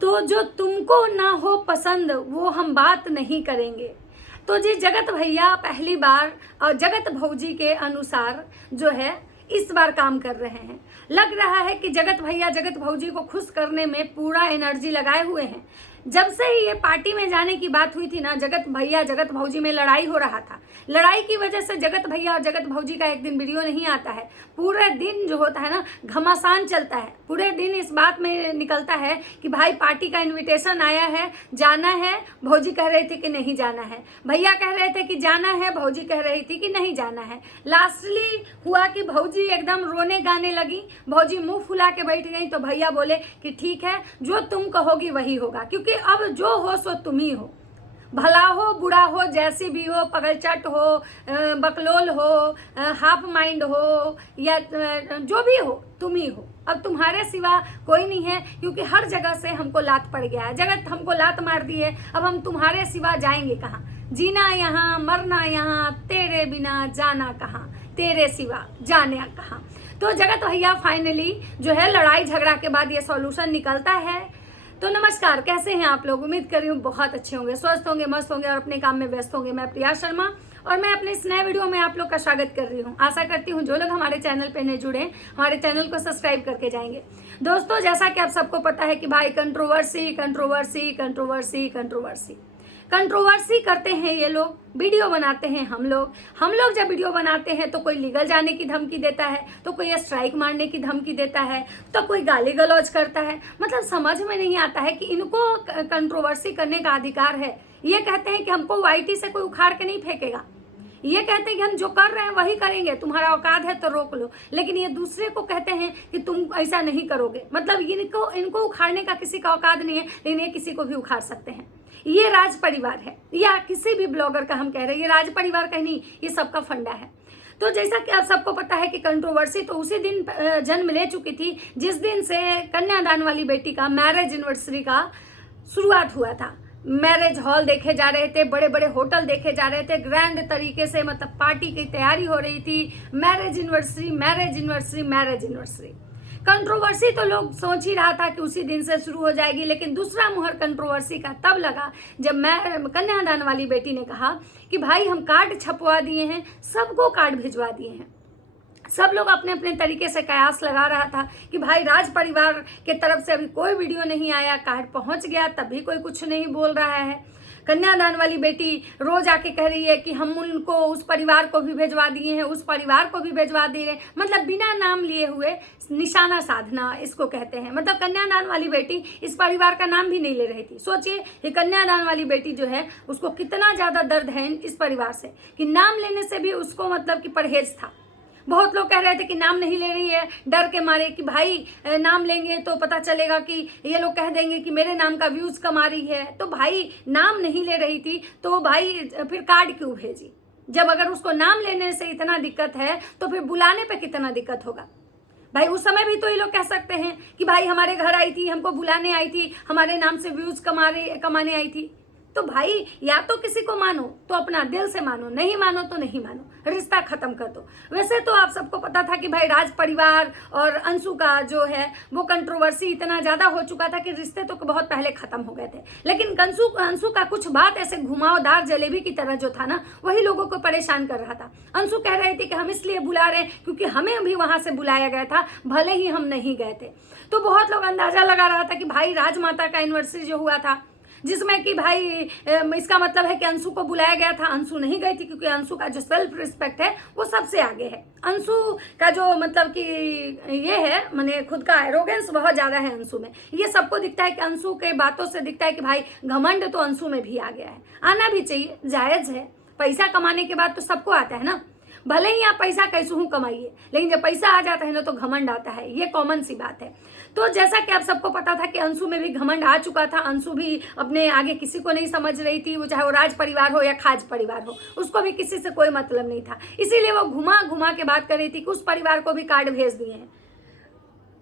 तो जो तुमको ना हो पसंद वो हम बात नहीं करेंगे। तो जी जगत भैया पहली बार और जगत भौजी के अनुसार जो है इस बार काम कर रहे हैं। लग रहा है कि जगत भैया जगत भौजी को खुश करने में पूरा एनर्जी लगाए हुए हैं। जब से ही ये पार्टी में जाने की बात हुई थी ना, जगत भैया जगत भौजी में लड़ाई हो रहा था। लड़ाई की वजह से जगत भैया और जगत भौजी का एक दिन वीडियो नहीं आता है। पूरे दिन जो होता है ना घमासान चलता है। पूरे दिन इस बात में निकलता है कि भाई पार्टी का इनविटेशन आया है, जाना है। भौजी कह रही थी कि नहीं जाना है, भैया कह रहे थे कि जाना है, भौजी कह रही थी कि नहीं जाना है। लास्टली हुआ कि भौजी एकदम रोने गाने लगी। भौजी मुंह फुला के बैठ गई तो भैया बोले कि ठीक है, जो तुम कहोगी वही होगा, क्योंकि अब जो हो सो तुम ही हो। भला हो बुरा हो जैसी भी हो, पगलचट हो, बकलोल हो, हाफ माइंड हो या जो भी हो, तुम ही हो। अब तुम्हारे सिवा कोई नहीं है, क्योंकि हर जगह से हमको लात पड़ गया है। जगत हमको लात मार दी है। अब हम तुम्हारे सिवा जाएंगे कहाँ? जीना यहाँ मरना यहाँ, तेरे बिना जाना कहाँ, तेरे सिवा जाने कहाँ। तो जगत भैया फाइनली जो है लड़ाई झगड़ा के बाद ये सॉल्यूशन निकलता है। तो नमस्कार, कैसे हैं आप लोग? उम्मीद कर रही हूँ बहुत अच्छे होंगे, स्वस्थ होंगे, मस्त होंगे और अपने काम में व्यस्त होंगे। मैं प्रिया शर्मा और मैं अपने इस नए वीडियो में आप लोग का स्वागत कर रही हूँ। आशा करती हूँ जो लोग हमारे चैनल पे नहीं जुड़े हमारे चैनल को सब्सक्राइब करके जाएंगे। दोस्तों, जैसा कि आप सबको पता है कि भाई controversy controversy controversy controversy controversy करते हैं ये लोग, वीडियो बनाते हैं हम लोग जब वीडियो बनाते हैं तो कोई लीगल जाने की धमकी देता है, तो कोई स्ट्राइक मारने की धमकी देता है, तो कोई गाली गलौज करता है। मतलब समझ में नहीं आता है कि इनको कंट्रोवर्सी करने का अधिकार है। ये कहते हैं कि हमको वाईटी से कोई उखाड़ के नहीं फेंकेगा। ये कहते हैं कि हम जो कर रहे हैं वही करेंगे, तुम्हारा औकात है तो रोक लो। लेकिन ये दूसरे को कहते हैं कि तुम ऐसा नहीं करोगे। मतलब इनको उखाड़ने का किसी का औकात नहीं है, लेकिन ये किसी को भी उखाड़ सकते हैं। ये राज परिवार है, या किसी भी ब्लॉगर का हम कह रहे हैं, ये राज परिवार का नहीं, ये सबका फंडा है। तो जैसा कि आप सबको पता है कि कंट्रोवर्सी तो उसी दिन जन्म ले चुकी थी जिस दिन से कन्यादान वाली बेटी का मैरिज एनिवर्सरी का शुरुआत हुआ था। मैरिज हॉल देखे जा रहे थे, बड़े बड़े होटल देखे जा रहे थे, ग्रैंड तरीके से मतलब पार्टी की तैयारी हो रही थी। Marriage anniversary marriage anniversary marriage anniversary. Controversy तो लोग सोच ही रहा था कि उसी दिन से शुरू हो जाएगी, लेकिन दूसरा मुहर कंट्रोवर्सी का तब लगा जब मैं कन्यादान वाली बेटी ने कहा कि भाई हम कार्ड छपवा दिए हैं, सबको कार्ड भिजवा दिए हैं। सब लोग अपने अपने तरीके से कयास लगा रहा था कि भाई राज परिवार के तरफ से अभी कोई वीडियो नहीं आया, कार्ड पहुंच गया तब भी कोई कुछ नहीं बोल रहा है। कन्यादान वाली बेटी रोज आके कह रही है कि हम उनको उस परिवार को भी भिजवा दिए हैं, उस परिवार को भी भिजवा दे रहे हैं। मतलब बिना नाम लिए हुए निशाना साधना इसको कहते हैं। मतलब कन्यादान वाली बेटी इस परिवार का नाम भी नहीं ले रही थी। सोचिए कि कन्यादान वाली बेटी जो है उसको कितना ज्यादा दर्द है इस परिवार से, कि नाम लेने से भी उसको मतलब कि परहेज था। बहुत लोग कह रहे थे कि नाम नहीं ले रही है डर के मारे कि भाई नाम लेंगे तो पता चलेगा कि ये लोग कह देंगे कि मेरे नाम का व्यूज कमा रही है। तो भाई नाम नहीं ले रही थी तो भाई फिर कार्ड क्यों भेजी? जब अगर उसको नाम लेने से इतना दिक्कत है तो फिर बुलाने पे कितना दिक्कत होगा? भाई उस समय भी तो ये लोग कह सकते हैं कि भाई हमारे घर आई थी, हमको बुलाने आई थी, हमारे नाम से व्यूज कमाने आई थी। तो भाई या तो किसी को मानो तो अपना दिल से मानो, नहीं मानो तो नहीं मानो, रिश्ता खत्म कर दो। वैसे तो आप सबको पता था कि भाई राज परिवार और अंशु का जो है वो कंट्रोवर्सी इतना ज्यादा हो चुका था कि रिश्ते तो बहुत पहले खत्म हो गए थे। लेकिन अंशु का कुछ बात ऐसे घुमावदार जलेबी की तरह जो था ना, वही लोगों को परेशान कर रहा था। अंशु कह रहे थे कि हम इसलिए बुला रहे हैं क्योंकि हमें भी वहां से बुलाया गया था, भले ही हम नहीं गए थे। तो बहुत लोग अंदाजा लगा रहा था कि भाई राजमाता का एनिवर्सरी जो हुआ था, जिसमें कि भाई इसका मतलब है कि अंशु को बुलाया गया था, अंशु नहीं गई थी, क्योंकि अंशु का जो सेल्फ रिस्पेक्ट है वो सबसे आगे है। अंशु का जो मतलब कि ये है माने खुद का एरोगेंस बहुत ज्यादा है अंशु में। ये सबको दिखता है कि अंशु के बातों से दिखता है कि भाई घमंड तो अंशु में भी आ गया है। आना भी चाहिए, जायज है। पैसा कमाने के बाद तो सबको आता है ना, भले ही आप पैसा कैसे हूँ कमाइए, लेकिन जब पैसा आ जाता है ना तो घमंड आता है। ये कॉमन सी बात है। तो जैसा कि आप सबको पता था कि अंशु में भी घमंड आ चुका था। अंशु भी अपने आगे किसी को नहीं समझ रही थी, वो चाहे वो राज परिवार हो या खाज परिवार हो, उसको भी किसी से कोई मतलब नहीं था। इसीलिए वो घुमा घुमा के बात कर रही थी कि उस परिवार को भी कार्ड भेज दिए हैं,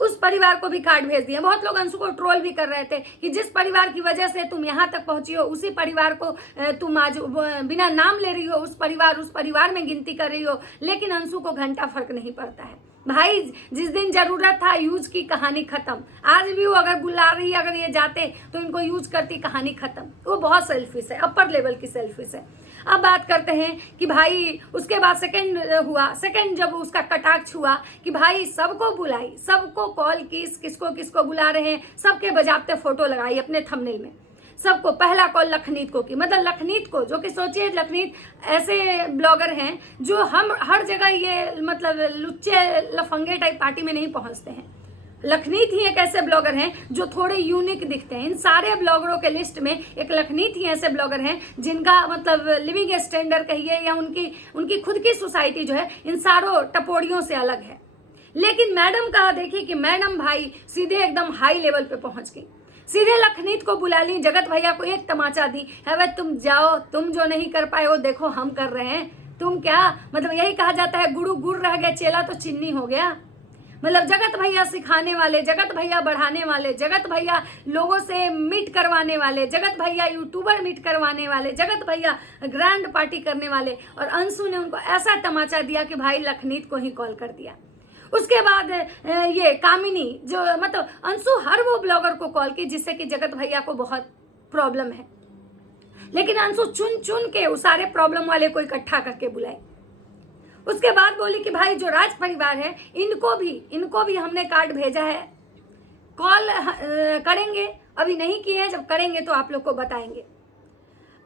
उस परिवार को भी कार्ड भेज दिए। बहुत लोग अंशु को ट्रोल भी कर रहे थे कि जिस परिवार की वजह से तुम यहाँ तक पहुंची हो, उसी परिवार को तुम आज बिना नाम ले रही हो, उस परिवार में गिनती कर रही हो। लेकिन अंशु को घंटा फर्क नहीं पड़ता है। भाई जिस दिन जरूरत था यूज की, कहानी खत्म। आज भी वो अगर बुला रही, अगर ये जाते तो इनको यूज करती, कहानी खत्म। वो बहुत सेल्फिश है, अपर लेवल की सेल्फिश है। अब बात करते हैं कि भाई उसके बाद सेकंड हुआ, सेकंड जब उसका कटाक्ष हुआ कि भाई सबको बुलाई, सबको कॉल की, किसको किसको बुला रहे हैं, सबके बजाबते फोटो लगाई अपने थंबनेल में, सबको। पहला कॉल लखनीत को की, मतलब लखनीत को, जो कि सोचिए लखनीत ऐसे ब्लॉगर हैं जो हम हर जगह ये मतलब लुच्चे लफंगे टाइप पार्टी में नहीं पहुंचते हैं। लखनीत ही एक ऐसे ब्लॉगर हैं जो थोड़े यूनिक दिखते हैं। इन सारे ब्लॉगरों के लिस्ट में एक लखनीत ही ऐसे ब्लॉगर हैं जिनका मतलब लिविंग स्टैंडर्ड कहिए या उनकी खुद की सोसाइटी जो है इन सारों टपोरियों से अलग है। लेकिन मैडम का देखिए कि मैडम भाई सीधे एकदम हाई लेवल पे पहुंच गई, सीधे लखनीत को बुला ली, जगत भैया को एक तमाचा दी है, वह तुम जाओ, तुम जो नहीं कर पाए वो देखो हम कर रहे हैं। तुम क्या मतलब, यही कहा जाता है गुरु गुड़ रह गया, चेला तो चिन्नी हो गया। मतलब जगत भैया सिखाने वाले, जगत भैया बढ़ाने वाले, जगत भैया लोगों से मीट करवाने वाले, जगत भैया यूट्यूबर मीट करवाने वाले, जगत भैया ग्रैंड पार्टी करने वाले, और अंशु ने उनको ऐसा तमाचा दिया कि भाई लखनीत को ही कॉल कर दिया। उसके बाद ये कामिनी, जो मतलब अंशु हर वो ब्लॉगर को कॉल की जिससे कि जगत भैया को बहुत प्रॉब्लम है, लेकिन अंशु चुन चुन के उस सारे प्रॉब्लम वाले को इकट्ठा करके बुलाए। उसके बाद बोली कि भाई जो राज परिवार है इनको भी हमने कार्ड भेजा है, कॉल करेंगे, अभी नहीं किए हैं, जब करेंगे तो आप लोग को बताएंगे।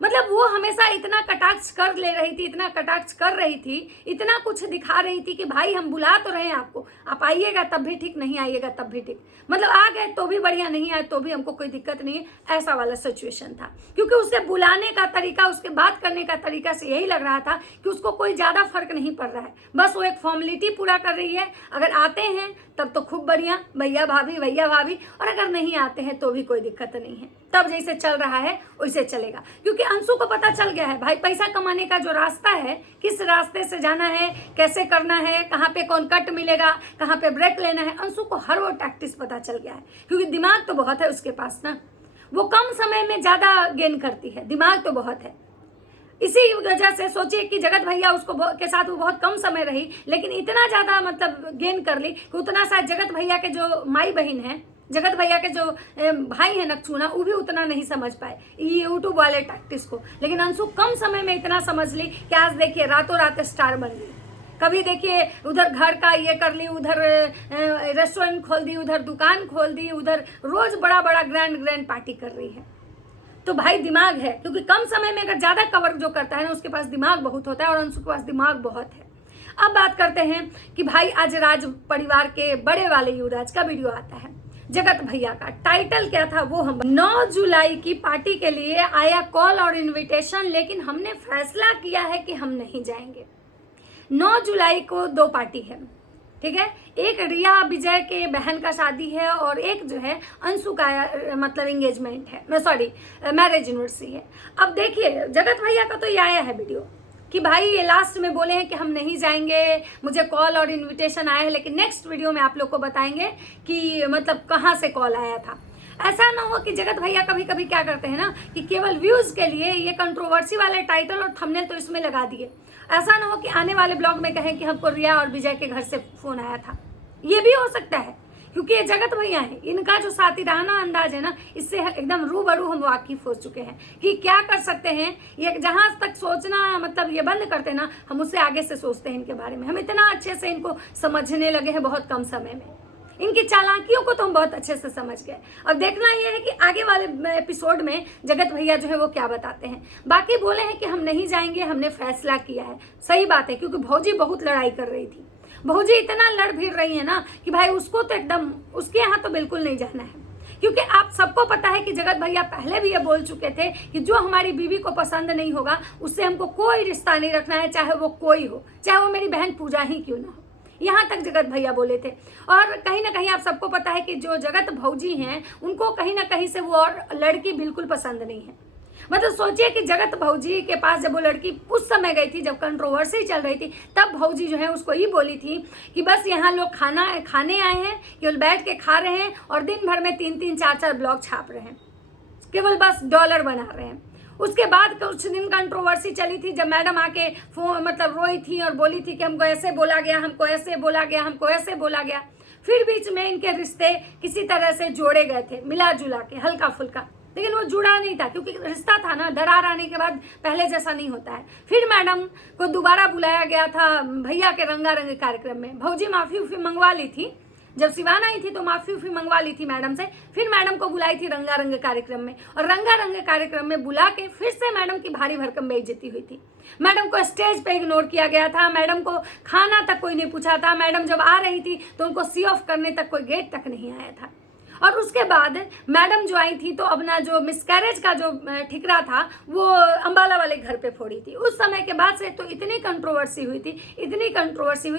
मतलब वो हमेशा इतना कटाक्ष कर ले रही थी, इतना कटाक्ष कर रही थी, इतना कुछ दिखा रही थी कि भाई हम बुला तो रहे हैं आपको, आप आइएगा तब भी ठीक, नहीं आइएगा तब भी ठीक। मतलब आ गए तो भी बढ़िया, नहीं आए तो भी हमको कोई दिक्कत नहीं है, ऐसा वाला सिचुएशन था। क्योंकि उससे बुलाने का तरीका, उसके बात करने का तरीका से यही लग रहा था कि उसको कोई ज़्यादा फर्क नहीं पड़ रहा है, बस वो एक फॉर्मेलिटी पूरा कर रही है। अगर आते हैं तब तो खूब बढ़िया, भैया भाभी, और अगर नहीं आते हैं तो भी कोई दिक्कत नहीं है, तब जैसे चल रहा है वैसे चलेगा। क्योंकि अंशु को पता चल गया है भाई पैसा कमाने का जो रास्ता है, किस रास्ते से जाना है, कैसे करना है, कहाँ पे कौन कट मिलेगा, कहाँ पे ब्रेक लेना है, अंशु को हर वो टैक्टिस पता चल गया है। क्योंकि दिमाग तो बहुत है उसके पास ना, वो कम समय में ज्यादा गेन करती है, दिमाग तो बहुत है। इसी वजह से सोचिए कि जगत भैया उसको के साथ वो बहुत कम समय रही, लेकिन इतना ज्यादा मतलब गेन कर ली कि उतना शायद जगत भैया के जो माई बहन है, जगत भैया के जो भाई है नकचूना, वो भी उतना नहीं समझ पाए ये यूट्यूब वाले टैक्टिस को। लेकिन अंशु कम समय में इतना समझ ली कि आज देखिए रातों रात स्टार बन गई। कभी देखिए उधर घर का ये कर ली, उधर रेस्टोरेंट खोल दी, उधर दुकान खोल दी, उधर रोज बड़ा बड़ा ग्रैंड पार्टी कर रही है। तो भाई दिमाग है, क्योंकि कम समय में अगर ज्यादा कवर जो करता है ना उसके पास दिमाग बहुत होता है, और अंशु के पास दिमाग बहुत है। अब बात करते हैं कि भाई आज राज परिवार के बड़े वाले युवराज का वीडियो आता है, जगत भैया का। टाइटल क्या था वो हम 9 जुलाई की पार्टी के लिए आया कॉल और इनविटेशन, लेकिन हमने फैसला किया है कि हम नहीं जाएंगे। 9 जुलाई को 2 पार्टी है, ठीक है। एक रिया विजय के बहन का शादी है और एक जो है अंशु का मतलब एंगेजमेंट है, सॉरी मैरिज एनिवर्सरी है। अब देखिए जगत भैया का तो ये आया है वीडियो कि भाई ये लास्ट में बोले हैं कि हम नहीं जाएंगे, मुझे कॉल और इनविटेशन आया है, लेकिन नेक्स्ट वीडियो में आप लोग को बताएंगे कि मतलब कहाँ से कॉल आया था। ऐसा ना हो कि जगत भैया कभी कभी क्या करते हैं ना कि केवल व्यूज के लिए ये कंट्रोवर्सी वाले टाइटल और थंबनेल तो इसमें लगा दिए। ऐसा ना हो कि आने वाले ब्लॉग में कहें कि हमको रिया और विजय के घर से फोन आया था, ये भी हो सकता है। क्योंकि ये जगत भैया है, इनका जो सातिराना अंदाज है ना, इससे एकदम रूबरू हम वाकिफ हो चुके हैं कि क्या कर सकते हैं। ये जहां तक सोचना मतलब ये बंद करते ना, हम उससे आगे से सोचते हैं इनके बारे में। हम इतना अच्छे से इनको समझने लगे हैं बहुत कम समय में, इनकी चालाकियों को तो हम बहुत अच्छे से समझ गए। अब देखना ये है कि आगे वाले एपिसोड में जगत भैया जो है वो क्या बताते हैं। बाकी बोले हैं कि हम नहीं जाएंगे, हमने फैसला किया है, सही बात है। क्योंकि भौजी बहुत लड़ाई कर रही थी, भौजी इतना लड़ भिड़ रही है ना कि भाई उसको तो एकदम उसके यहाँ तो बिल्कुल नहीं जाना है। क्योंकि आप सबको पता है कि जगत भैया पहले भी ये बोल चुके थे कि जो हमारी बीवी को पसंद नहीं होगा उससे हमको कोई रिश्ता नहीं रखना है, चाहे वो कोई हो, चाहे वो मेरी बहन पूजा ही क्यों ना हो। यहाँ तक जगत भैया बोले थे। और कहीं ना कहीं आप सबको पता है कि जो जगत भौजी हैं उनको कहीं ना कहीं से वो और लड़की बिल्कुल पसंद नहीं है। मतलब सोचिए कि जगत भौजी के पास जब वो लड़की उस समय गई थी जब कंट्रोवर्सी चल रही थी, तब भौजी जो है उसको ये बोली थी कि बस यहाँ लोग खाने आए हैं, केवल बैठ के खा रहे हैं और दिन भर में 3-3 4-4 ब्लॉग छाप रहे हैं, केवल बस डॉलर बना रहे हैं। उसके बाद कुछ दिन कंट्रोवर्सी चली थी जब मैडम आके फोन मतलब रोई थी और बोली थी कि हमको ऐसे बोला गया, हमको ऐसे बोला गया, हमको ऐसे बोला गया। फिर बीच में इनके रिश्ते किसी तरह से जोड़े गए थे मिला जुला के हल्का फुल्का, लेकिन वो जुड़ा नहीं था क्योंकि रिश्ता था ना, दरार आने के बाद पहले जैसा नहीं होता है। फिर मैडम को दोबारा बुलाया गया था भैया के रंगारंग कार्यक्रम में। भौजी माफ़ी उफ़ी मंगवा ली थी, जब सिवान आई थी तो माफ़ी उफ़ी मंगवा ली थी मैडम से। फिर मैडम को बुलाई थी रंगारंग कार्यक्रम में, और रंगारंग कार्यक्रम में बुला के फिर से मैडम की भारी भरकम बेइज्जती हुई थी। मैडम को स्टेज पे इग्नोर किया गया था, मैडम को खाना तक कोई नहीं पूछा था। मैडम जब आ रही थी तो उनको सी ऑफ करने तक कोई गेट तक नहीं आया था। और उसके बाद मैडम जो आई थी तो अपना जो मिसकैरेज का जो ठिकरा था वो अंबाला वाले घर पे फोड़ी थी। उस समय के बाद से तो इतनी कंट्रोवर्सी हुई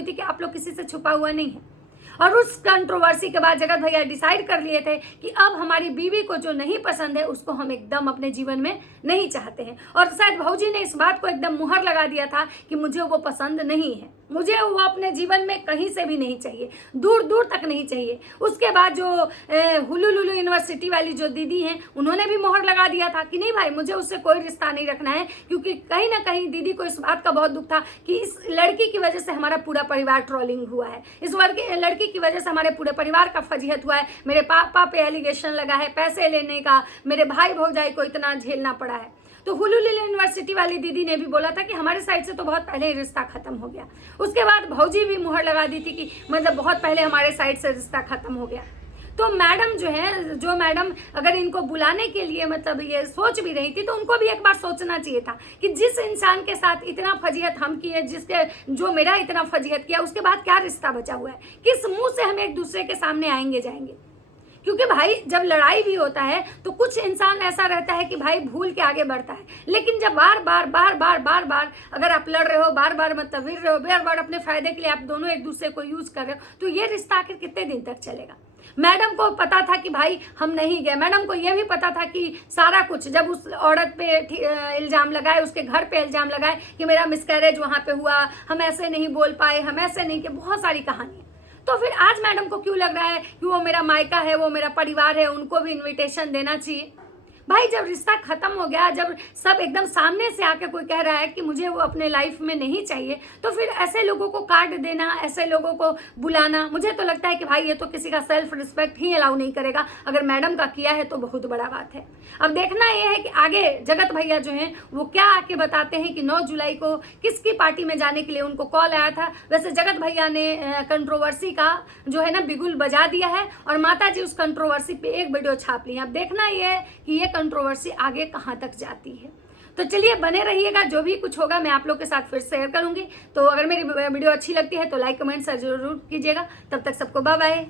थी कि आप लोग किसी से छुपा हुआ नहीं है। और उस कंट्रोवर्सी के बाद जगत भैया डिसाइड कर लिए थे कि अब हमारी बीवी को जो नहीं पसंद है उसको हम एकदम अपने जीवन में नहीं चाहते हैं। और शायद भौजी ने इस बात को एकदम मुहर लगा दिया था कि मुझे वो पसंद नहीं है, मुझे वो अपने जीवन में कहीं से भी नहीं चाहिए, दूर दूर तक नहीं चाहिए। उसके बाद जो हुलुलुलु यूनिवर्सिटी वाली जो दीदी हैं उन्होंने भी मुहर लगा दिया था कि नहीं भाई मुझे उससे कोई रिश्ता नहीं रखना है, क्योंकि कहीं ना कहीं दीदी को इस बात का बहुत दुख था कि इस लड़की की वजह से हमारा पूरा परिवार ट्रोलिंग हुआ है, इस लड़की की वजह से हमारे पूरे परिवार का फजीहत हुआ है, मेरे पापा पे एलिगेशन लगा है पैसे लेने का, मेरे भाई भौजाई को इतना झेलना पड़ा है। तो हुलुलुलु यूनिवर्सिटी वाली दीदी ने भी बोला था कि हमारे साइड से तो बहुत पहले ही रिश्ता खत्म हो गया। उसके बाद भौजी भी मुहर लगा दी थी कि मतलब बहुत पहले हमारे साइड से रिश्ता खत्म हो गया। तो मैडम जो मैडम अगर इनको बुलाने के लिए मतलब ये सोच भी रही थी तो उनको भी एक बार सोचना चाहिए था कि जिस इंसान के साथ इतना फजीहत हम किए, जिसके जो मेरा इतना फजीहत किया, उसके बाद क्या रिश्ता बचा हुआ है, किस मुंह से हम एक दूसरे के सामने आएंगे जाएंगे। क्योंकि भाई जब लड़ाई भी होता है तो कुछ इंसान ऐसा रहता है कि भाई भूल के आगे बढ़ता है, लेकिन जब बार बार अगर आप लड़ रहे हो, बार बार मतलब विर रहे हो, बार बार अपने फायदे के लिए आप दोनों एक दूसरे को यूज कर रहे हो, तो ये रिश्ता आखिर कितने दिन तक चलेगा। मैडम को पता था कि भाई हम नहीं गए, मैडम को यह भी पता था कि सारा कुछ जब उस औरत पे इल्ज़ाम लगाए, उसके घर पे इल्ज़ाम लगाए कि मेरा मिसकैरेज वहाँ पे हुआ, हम ऐसे नहीं बोल पाए, हम ऐसे नहीं किए, बहुत सारी कहानी। तो फिर आज मैडम को क्यों लग रहा है कि वो मेरा मायका है, वो मेरा परिवार है, उनको भी इनविटेशन देना चाहिए। भाई जब रिश्ता खत्म हो गया, जब सब एकदम सामने से आके कोई कह रहा है कि मुझे वो अपने लाइफ में नहीं चाहिए, तो फिर ऐसे लोगों को काट देना, ऐसे लोगों को बुलाना, मुझे तो लगता है कि भाई ये तो किसी का सेल्फ रिस्पेक्ट ही अलाउ नहीं करेगा। अगर मैडम का किया है तो बहुत बड़ा बात है। अब देखना ये है कि आगे जगत भैया जो हैं वो क्या आके बताते हैं कि 9 जुलाई को किसकी पार्टी में जाने के लिए उनको कॉल आया था। वैसे जगत भैया ने कंट्रोवर्सी का जो है ना बिगुल बजा दिया है और माता जी उस कंट्रोवर्सी पे एक वीडियो छाप ली है। अब देखना ये है कि ये कंट्रोवर्सी आगे कहाँ तक जाती है। तो चलिए बने रहिएगा, जो भी कुछ होगा मैं आप लोग के साथ फिर शेयर करूंगी। तो अगर मेरी वीडियो अच्छी लगती है तो लाइक कमेंट जरूर कीजिएगा। तब तक सबको बाय बाय।